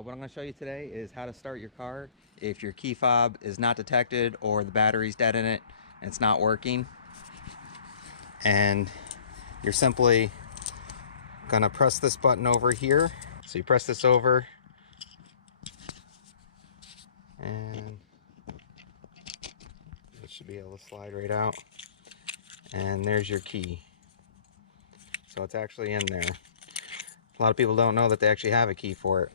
What I'm going to show you today is how to start your car if your key fob is not detected or the battery's dead in it and it's not working. And you're simply going to press this button over here. So you press this over and it should be able to slide right out. And there's your key. So it's actually in there. A lot of people don't know that they actually have a key for it.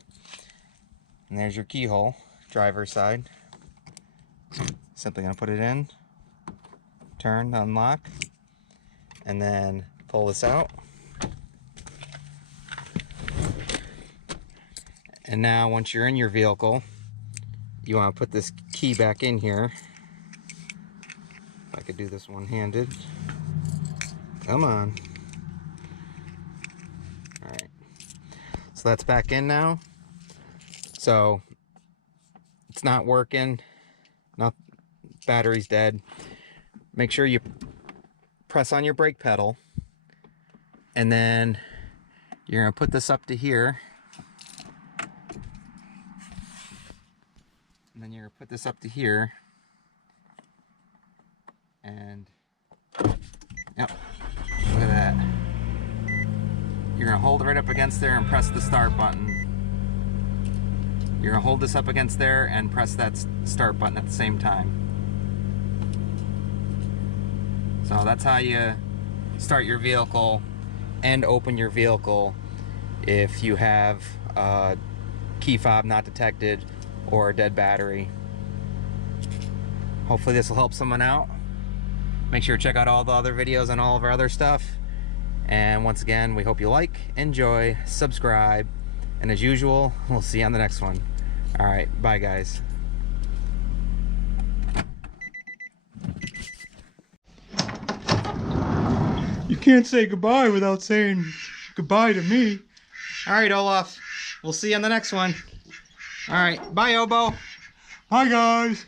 And there's your keyhole, driver's side. Simply gonna put it in, turn, unlock, and then pull this out. And now once you're in your vehicle, you want to put this key back in here. If I could do this one-handed. Come on. Alright. So that's back in now. So it's not working. Not, battery's dead. Make sure you press on your brake pedal. And then you're going to put this up to here. And then you're going to put this up to here. And yep, look at that. You're going to hold it right up against there and press the start button. You're going to hold this up against there and press that start button at the same time. So that's how you start your vehicle and open your vehicle if you have a key fob not detected or a dead battery. Hopefully this will help someone out. Make sure to check out all the other videos and all of our other stuff. And once again, we hope you like, enjoy, subscribe, and as usual, we'll see you on the next one. All right, bye guys. You can't say goodbye without saying goodbye to me. All right, Olaf, we'll see you on the next one. All right, bye, Obo. Bye, guys.